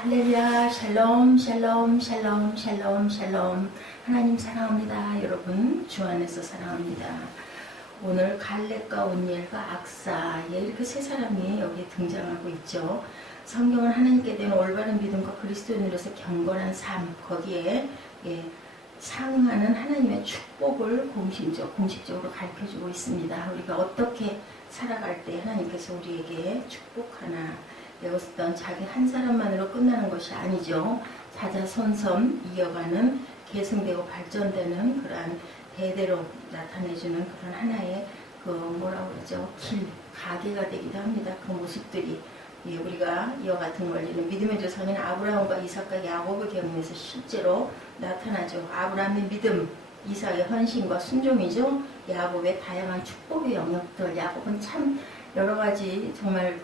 할렐루야, 샬롬, 샬롬, 샬롬, 샬롬, 샬롬. 하나님 사랑합니다. 여러분, 주 안에서 사랑합니다. 오늘 갈렙과 온니엘과 악사, 이렇게 세 사람이 여기에 등장하고 있죠. 성경은 하나님께 대한 올바른 믿음과 그리스도인으로서 경건한 삶, 거기에 상응하는 하나님의 축복을 공식적으로 가르쳐주고 있습니다. 우리가 어떻게 살아갈 때 하나님께서 우리에게 축복하나, 어떤 자기 한 사람만으로 끝나는 것이 아니죠. 사자선섬 이어가는 계승되고 발전되는 그러한 대대로 나타내주는 그런 하나의 길, 가게가 되기도 합니다. 그 모습들이 우리가 이와 같은 원리는 믿음의 조상인 아브라함과 이삭과 야곱의 경우에서 실제로 나타나죠. 아브라함의 믿음, 이삭의 헌신과 순종이죠. 야곱의 다양한 축복의 영역들, 야곱은 참 여러가지 정말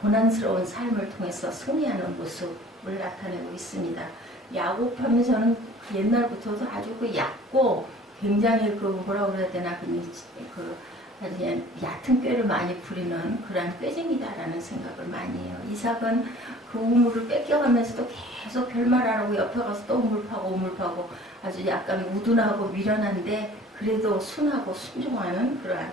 고난스러운 삶을 통해서 승리하는 모습을 나타내고 있습니다. 야곱 하면서는 옛날부터도 아주 얕고 굉장히 뭐라고 그래야 되나, 아주 얕은 꾀를 많이 부리는 그러한 꾀쟁이다라는 생각을 많이 해요. 이삭은 그 우물을 뺏겨가면서도 계속 별말하라고 옆에 가서 또 우물 파고 아주 약간 우둔하고 미련한데 그래도 순하고 순종하는 그러한,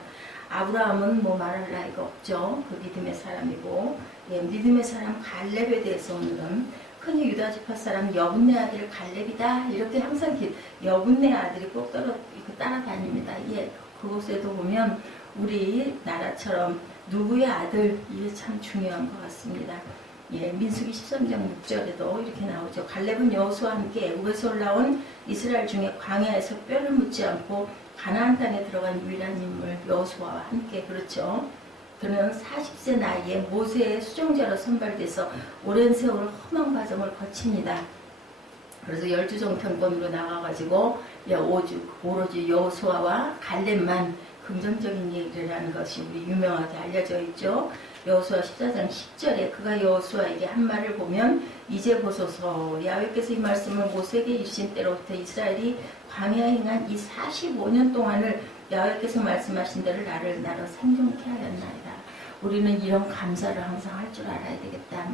아브라함은 말할 나위가 없죠. 그 믿음의 사람이고, 믿음의 사람 갈렙에 대해서 오늘은 흔히 유다 지파 사람 여분네 아들 갈렙이다, 이렇게 항상 여분네 아들이 꼭 따라다닙니다. 그곳에도 보면 우리 나라처럼 누구의 아들, 이게 참 중요한 것 같습니다. 민수기 13장 6절에도 이렇게 나오죠. 갈렙은 여호수아와 함께 애굽에서 올라온 이스라엘 중에 광야에서 뼈를 묻지 않고 가나안 땅에 들어간 유일한 인물, 여호수아와 함께. 그렇죠. 그는 40세 나이에 모세의 수종자로 선발돼서 오랜 세월을 험한 과정을 거칩니다. 그래서 12정탐권으로 나가가지고 오로지 여호수아와 갈렙만 긍정적인 얘기를 하는 것이 우리 유명하게 알려져 있죠. 여호수아 14장 10절에 그가 여호수아에게 한 말을 보면, 이제 보소서, 야훼께서 이 말씀을 모세에게 주신 때로부터 이스라엘이 광야에 행한 이 45년 동안을 야훼께서 말씀하신 대로 나로 생존케 하였나이다. 우리는 이런 감사를 항상 할 줄 알아야 되겠다.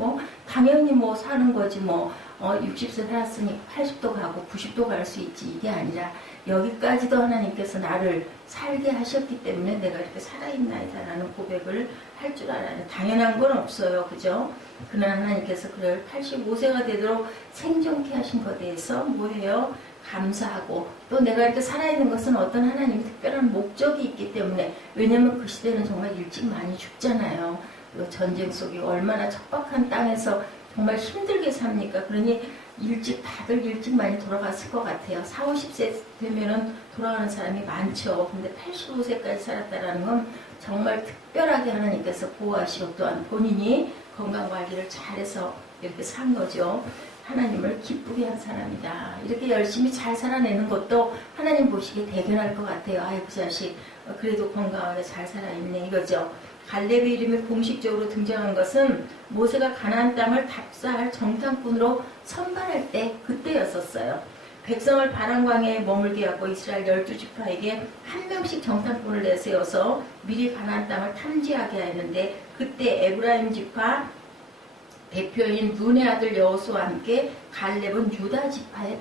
당연히 사는 거지 60세 살았으니 80도 가고 90도 갈 수 있지, 이게 아니라 여기까지도 하나님께서 나를 살게 하셨기 때문에 내가 이렇게 살아있나이다 라는 고백을 할 줄 알아요. 당연한 건 없어요. 그죠? 그러나 하나님께서 그를 85세가 되도록 생존케 하신 것에 대해서 뭐예요? 감사하고, 또 내가 이렇게 살아있는 것은 어떤 하나님의 특별한 목적이 있기 때문에, 왜냐면 그 시대는 정말 일찍 많이 죽잖아요. 전쟁 속에 얼마나 척박한 땅에서 정말 힘들게 삽니까? 그러니 다들 일찍 많이 돌아갔을 것 같아요. 40, 50세 되면은 돌아가는 사람이 많죠. 근데 85세까지 살았다라는 건 정말 특별하게 하나님께서 보호하시고, 또한 본인이 건강관리를 잘해서 이렇게 산 거죠. 하나님을 기쁘게 한 사람이다. 이렇게 열심히 잘 살아내는 것도 하나님 보시기에 대견할 것 같아요. 아이고 자식, 그래도 건강하게 잘 살아있네, 이거죠. 갈렙의 이름이 공식적으로 등장한 것은 모세가 가나안 땅을 답사할 정탐꾼으로 선발할 때, 그때였었어요. 백성을 바람광야에 머물게 하고 이스라엘 12지파에게 한 명씩 정탐꾼을 내세워서 미리 가나안 땅을 탐지하게 하였는데, 그때 에브라임 지파 대표인 눈의 아들 여호수아와 함께 갈렙은 유다 지파의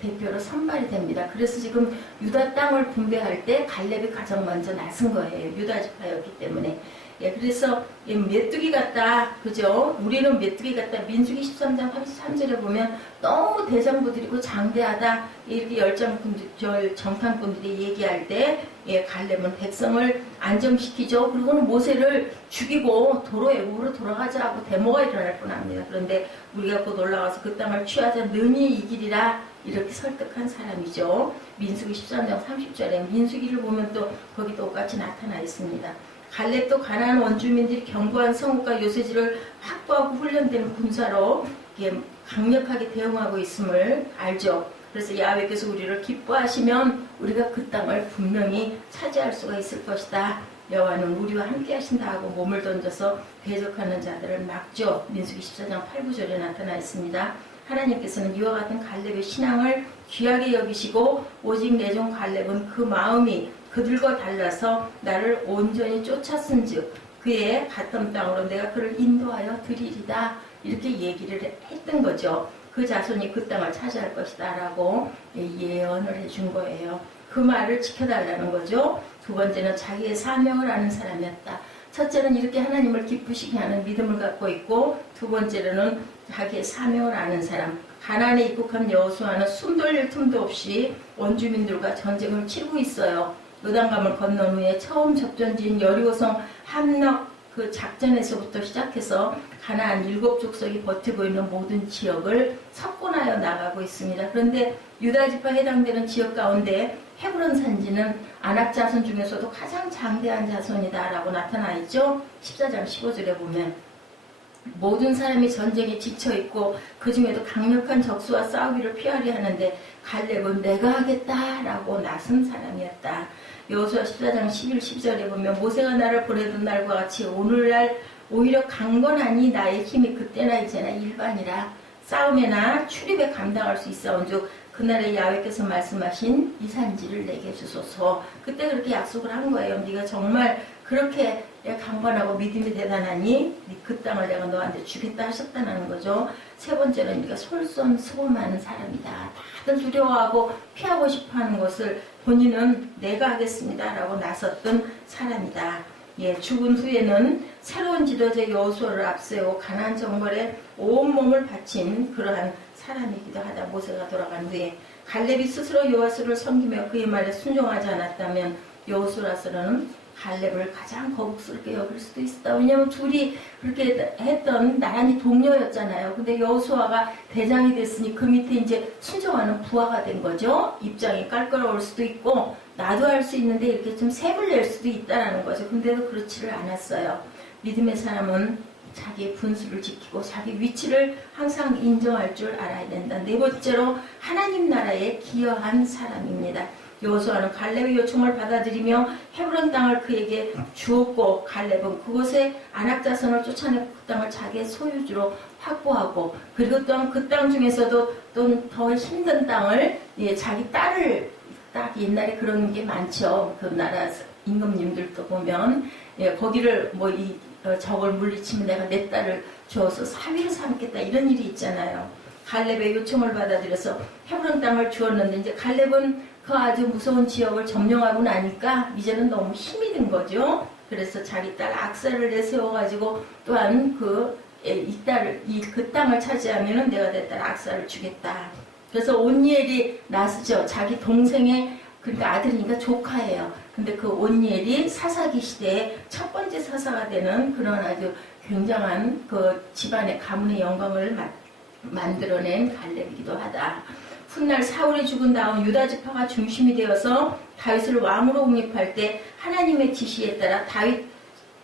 대표로 선발이 됩니다. 그래서 지금 유다 땅을 분배할 때 갈렙이 가장 먼저 나선 거예요. 유다 지파였기 때문에. 그래서 메뚜기 같다, 그죠? 우리는 메뚜기 같다. 민수기 13장 33절에 보면 너무 대장부들이고 장대하다, 이렇게 정탐꾼들이 얘기할 때 갈렙은 백성을 안정시키죠. 그리고는 모세를 죽이고 애굽으로 돌아가자 하고 데모가 일어날 뻔합니다. 그런데 우리가 곧 올라가서 그 땅을 취하자, 능히 이기리라, 이렇게 설득한 사람이죠. 민수기 13장 30절에 민수기를 보면 또 거기 똑같이 나타나 있습니다. 갈렙도 가나안 원주민들이 견고한 성읍과 요새지를 확보하고 훈련된 군사로 강력하게 대응하고 있음을 알죠. 그래서 야훼께서 우리를 기뻐하시면 우리가 그 땅을 분명히 차지할 수가 있을 것이다. 여호와는 우리와 함께 하신다 하고 몸을 던져서 대적하는 자들을 막죠. 민수기 14장 8, 9절에 나타나 있습니다. 하나님께서는 이와 같은 갈렙의 신앙을 귀하게 여기시고, 오직 내 종 갈렙은 그 마음이 그들과 달라서 나를 온전히 쫓았은즉 그의 갔던 땅으로 내가 그를 인도하여 드리리다. 이렇게 얘기를 했던 거죠. 그 자손이 그 땅을 차지할 것이다 라고 예언을 해준 거예요. 그 말을 지켜달라는 거죠. 두 번째는 자기의 사명을 아는 사람이었다. 첫째는 이렇게 하나님을 기쁘시게 하는 믿음을 갖고 있고, 두 번째로는 자기의 사명을 아는 사람. 가나안에 입국한 여호수아는 숨 돌릴 틈도 없이 원주민들과 전쟁을 치르고 있어요. 요단강을 건넌 후에 처음 접전지인 여리고성 함락 그 작전에서부터 시작해서 가나안 7족속이 버티고 있는 모든 지역을 석권하여 나가고 있습니다. 그런데 유다 지파에 해당되는 지역 가운데 헤브론 산지는 아낙 자손 중에서도 가장 장대한 자손이다라고 나타나 있죠. 14장 15절에 보면 모든 사람이 전쟁에 지쳐있고 그 중에도 강력한 적수와 싸우기를 피하려 하는데 갈렙은 내가 하겠다라고 나선 사람이었다. 여호수아 14장 11, 12절에 보면 모세가 나를 보내던 날과 같이 오늘날 오히려 강건하니 나의 힘이 그때나 이제나 일반이라. 싸움에나 출입에 감당할 수 있어온즉 그날에 야훼께서 말씀하신 이 산지를 내게 주소서. 그때 그렇게 약속을 한 거예요. 네가 정말 그렇게 강건하고 믿음이 대단하니 그 땅을 내가 너한테 주겠다 하셨다는 거죠. 세 번째는 네가 솔선수범하는 사람이다. 다들 두려워하고 피하고 싶어하는 것을 본인은 내가 하겠습니다 라고 나섰던 사람이다. 예, 죽은 후에는 새로운 지도자 여호수아를 앞세우고 가나안 정벌에 온몸을 바친 그러한 사람이기도 하다. 모세가 돌아간 후에 갈렙이 스스로 여호수아를 섬기며 그의 말에 순종하지 않았다면 여호수아로서는 갈렙을 가장 거북스럽게 여길 수도 있었다. 왜냐하면 둘이 그렇게 했던 나란히 동료였잖아요. 근데 여호수아가 대장이 됐으니 그 밑에 이제 순종하는 부하가 된 거죠. 입장이 깔깔거릴 수도 있고 나도 할 수 있는데 이렇게 좀 셈을 낼 수도 있다는 거죠. 근데도 그렇지를 않았어요. 믿음의 사람은 자기의 분수를 지키고 자기 위치를 항상 인정할 줄 알아야 된다. 네 번째로 하나님 나라에 기여한 사람입니다. 여호수아는 갈렙의 요청을 받아들이며 헤브론 땅을 그에게 주었고 갈렙은 그곳에 아낙 자손을 쫓아내고 그 땅을 자기의 소유주로 확보하고, 그리고 또한 그 땅 중에서도 또 더 힘든 땅을 자기 딸을, 딱 옛날에 그런 게 많죠. 그 나라 임금님들도 보면 거기를 적을 물리치면 내가 내 딸을 주어서 사위를 삼겠다 이런 일이 있잖아요. 갈렙의 요청을 받아들여서 헤브론 땅을 주었는데 이제 갈렙은 그 아주 무서운 지역을 점령하고 나니까 이제는 너무 힘이 든 거죠. 그래서 자기 딸 악사를 내세워가지고 또한 그 땅을 차지하면은 내가 내 딸 악사를 주겠다. 그래서 온니엘이 나서죠. 자기 동생의 그러니까 아들이니까 조카예요. 근데 그 온니엘이 사사기 시대에 첫 번째 사사가 되는 그런 아주 굉장한 그 집안의 가문의 영광을 만들어낸 갈렙이기도 하다. 훗날 사울이 죽은 다음 유다 지파가 중심이 되어서 다윗을 왕으로 옹립할 때 하나님의 지시에 따라 다윗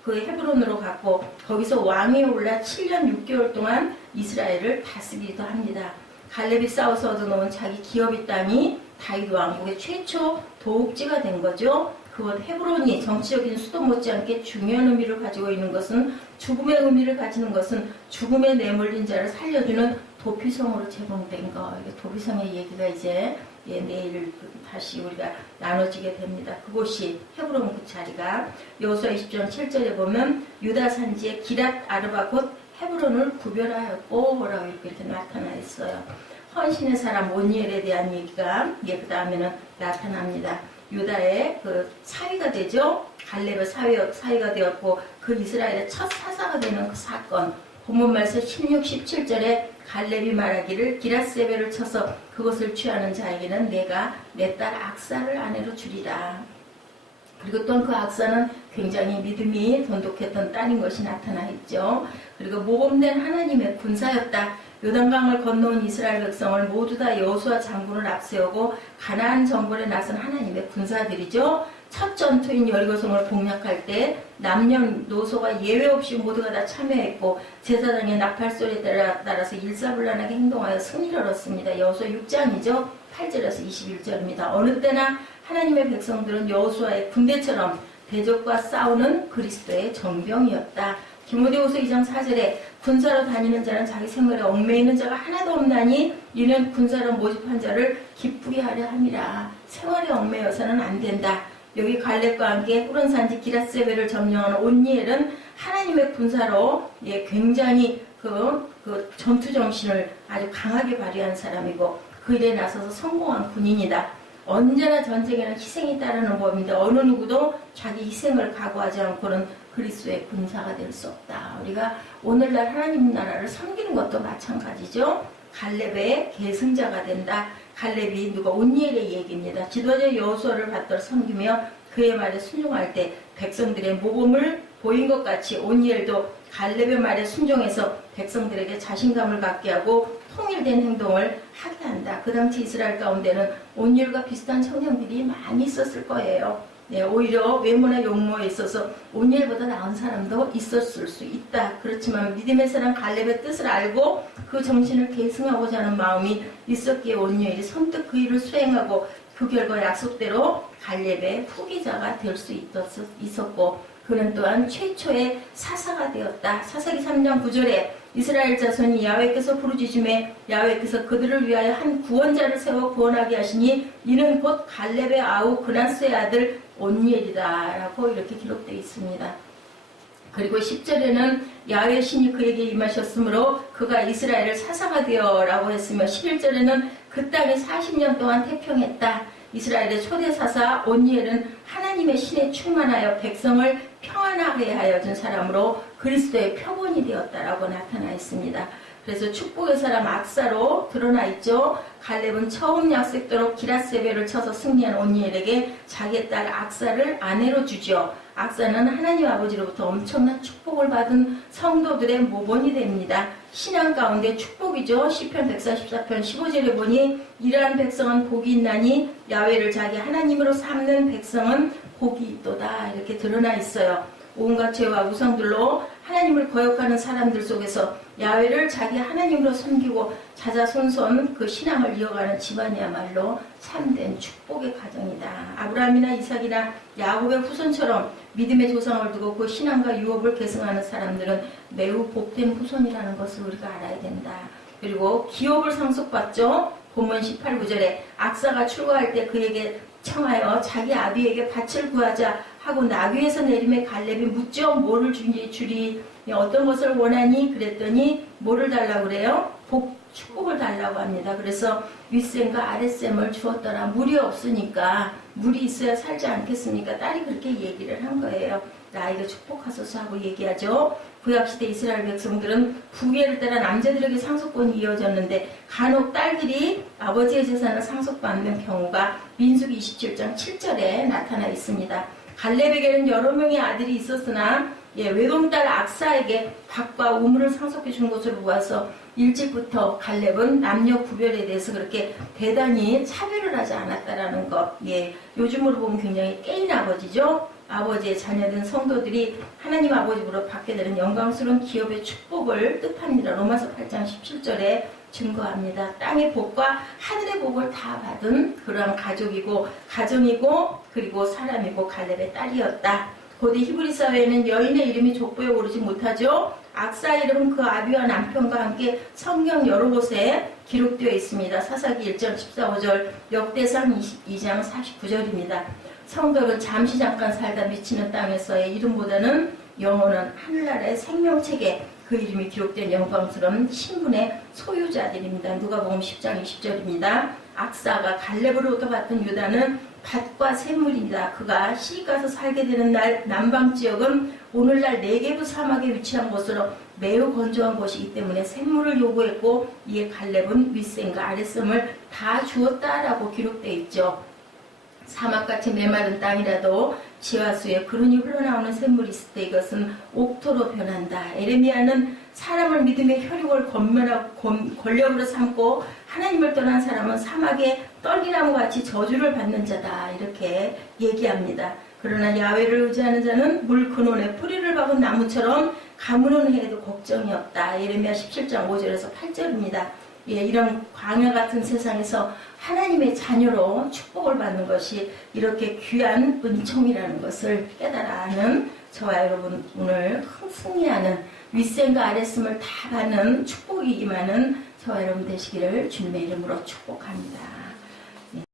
그 헤브론으로 갔고 거기서 왕위에 올라 7년 6개월 동안 이스라엘을 다스리기도 합니다. 갈렙이 싸워서 얻어놓은 자기 기업의 땅이 다윗 왕국의 최초 도읍지가 된 거죠. 그것 헤브론이 정치적인 수도 못지않게 중요한 의미를 가지고 있는 것은, 죽음의 의미를 가지는 것은 죽음에 내몰린 자를 살려주는 도피성으로 제공된 거. 도피성의 얘기가 이제 내일 다시 우리가 나눠지게 됩니다. 그곳이 헤브론 그 자리가 여호수아 20장 7절에 보면 유다 산지의 기랏 아르바 곧 헤브론을 구별하였고 라고 이렇게 나타나 있어요. 헌신의 사람 온니엘에 대한 얘기가 그 다음에는 나타납니다. 유다의 그 사위가 되죠. 갈렙의 사위가 되었고 그 이스라엘의 첫 사사가 되는 그 사건. 본문 말씀 16, 17절에 갈렙이 말하기를 기랏세벨을 쳐서 그것을 취하는 자에게는 내가 내 딸 악사를 아내로 주리라. 그리고 또한 그 악사는 굉장히 믿음이 돈독했던 딸인 것이 나타나 있죠. 그리고 모범된 하나님의 군사였다. 요단강을 건너온 이스라엘 백성을 모두 다 여호수아 장군을 앞세우고 가나안 정벌에 나선 하나님의 군사들이죠. 첫 전투인 여리고성을 공략할 때 남녀노소가 예외 없이 모두가 다 참여했고 제사장의 나팔소리에 따라서 일사불란하게 행동하여 승리를 얻었습니다. 여호수아 6장이죠. 8절에서 21절입니다. 어느 때나 하나님의 백성들은 여호수아의 군대처럼 대적과 싸우는 그리스도의 정병이었다. 디모데후서 2장 4절에 군사로 다니는 자는 자기 생활에 얽매이는 자가 하나도 없나니 이는 군사로 모집한 자를 기쁘게 하려 함이라. 생활에 얽매여서는 안 된다. 여기 갈렙과 함께 헤브론산지 기랏세벨을 점령하는 온니엘은 하나님의 군사로 굉장히 그 전투 정신을 아주 강하게 발휘한 사람이고 그 일에 나서서 성공한 군인이다. 언제나 전쟁에는 희생이 따르는 법인데 어느 누구도 자기 희생을 각오하지 않고는 그리스도의 군사가 될 수 없다. 우리가 오늘날 하나님 나라를 섬기는 것도 마찬가지죠. 갈렙의 계승자가 된다. 갈렙이 누가 온니엘의 얘기입니다. 지도자 여호수아를 받들어 섬기며 그의 말에 순종할 때 백성들의 모범을 보인 것 같이 온니엘도 갈렙의 말에 순종해서 백성들에게 자신감을 갖게 하고 통일된 행동을 하게 한다. 그 당시 이스라엘 가운데는 온니엘과 비슷한 청년들이 많이 있었을 거예요. 네, 오히려 외모나 용모에 있어서 온니엘보다 나은 사람도 있었을 수 있다. 그렇지만 믿음의 사람 갈렙의 뜻을 알고 그 정신을 계승하고자 하는 마음이 있었기에 온니엘이 선뜻 그 일을 수행하고 그 결과 약속대로 갈렙의 후계자가 될 수 있었고 그는 또한 최초의 사사가 되었다. 사사기 3장 9절에 이스라엘 자손이 야훼께서 부르짖음에 야훼께서 그들을 위하여 한 구원자를 세워 구원하게 하시니 이는 곧 갈렙의 아우 그나스의 아들 온니엘이다 라고 이렇게 기록되어 있습니다. 그리고 10절에는 야훼 신이 그에게 임하셨으므로 그가 이스라엘을 사사가 되어 라고 했으며 11절에는 그 땅이 40년 동안 태평했다. 이스라엘의 초대 사사 온니엘은 하나님의 신에 충만하여 백성을 평안하게 하여 준 사람으로 그리스도의 표본이 되었다라고 나타나 있습니다. 그래서 축복의 사람 악사로 드러나 있죠. 갈렙은 처음 약속대로 기라세벨을 쳐서 승리한 온니엘에게 자기의 딸 악사를 아내로 주죠. 악사는 하나님 아버지로부터 엄청난 축복을 받은 성도들의 모본이 됩니다. 신앙 가운데 축복이죠. 시편 144편 15절에 보니 이러한 백성은 복이 있나니 야훼를 자기 하나님으로 삼는 백성은 복이 있도다 이렇게 드러나 있어요. 온갖 죄와 우상들로 하나님을 거역하는 사람들 속에서 야훼를 자기 하나님으로 섬기고 자자손손 그 신앙을 이어가는 집안이야말로 참된 축복의 가정이다. 아브라함이나 이삭이나 야곱의 후손처럼 믿음의 조상을 두고 그 신앙과 유업을 계승하는 사람들은 매우 복된 후손이라는 것을 우리가 알아야 된다. 그리고 기업을 상속받죠. 본문 18, 9절에 악사가 출가할 때 그에게 청하여 자기 아비에게 밭을 구하자 하고 나귀에서 내림에 갈렙이 묻죠. 뭐를 주리 어떤 것을 원하니 그랬더니 뭐를 달라고 그래요? 축복을 달라고 합니다. 그래서 윗셈과 아랫셈을 주었더라. 물이 없으니까 물이 있어야 살지 않겠습니까? 딸이 그렇게 얘기를 한 거예요. 나에게 축복하소서 하고 얘기하죠. 구약시대 이스라엘 백성들은 부계를 따라 남자들에게 상속권이 이어졌는데 간혹 딸들이 아버지의 재산을 상속받는 경우가 민수기 27장 7절에 나타나 있습니다. 갈렙에게는 여러 명의 아들이 있었으나 외동딸 악사에게 밭과 우물을 상속해 준 것으로 보아서 일찍부터 갈렙은 남녀 구별에 대해서 그렇게 대단히 차별을 하지 않았다라는 것. 요즘으로 보면 굉장히 깨인 아버지죠. 아버지의 자녀된 성도들이 하나님 아버지로 받게 되는 영광스러운 기업의 축복을 뜻합니다. 로마서 8장 17절에 증거합니다. 땅의 복과 하늘의 복을 다 받은 그러한 가족이고 가정이고 그리고 사람이고 갈렙의 딸이었다. 고대 히브리 사회에는 여인의 이름이 족보에 오르지 못하죠. 악사 이름은 그 아비와 남편과 함께 성경 여러 곳에 기록되어 있습니다. 사사기 1장 14절, 역대상 22장 49절입니다. 성도는 잠시 잠깐 살다 미치는 땅에서의 이름보다는 영원한 하늘나라의 생명책에 그 이름이 기록된 영광스러운 신분의 소유자들입니다. 누가복음 10장 20절입니다. 악사가 갈렙으로부터 받은 유다는 밭과 샘물이다. 그가 시집가서 살게 되는 날 남방지역은 오늘날 네게브 사막에 위치한 곳으로 매우 건조한 곳이기 때문에 샘물을 요구했고 이에 갈렙은 윗셈과 아랫셈을 다 주었다라고 기록되어 있죠. 사막같이 메마른 땅이라도 지하수에 그른이 흘러나오는 샘물이 있을 때 이것은 옥토로 변한다. 에레미야는 사람을 믿음의 혈육을 권력으로 삼고 하나님을 떠난 사람은 사막에 떨기나무같이 저주를 받는 자다 이렇게 얘기합니다. 그러나 야훼를 의지하는 자는 물 근원에 뿌리를 박은 나무처럼 가물은 해도 걱정이 없다. 에레미야 17장 5절에서 8절입니다. 이런 광야 같은 세상에서 하나님의 자녀로 축복을 받는 것이 이렇게 귀한 은총이라는 것을 깨달아 하는 저와 여러분 오늘 승리하는 윗셈과 아랫셈을 다 받는 축복이 임하는 저와 여러분 되시기를 주님의 이름으로 축복합니다.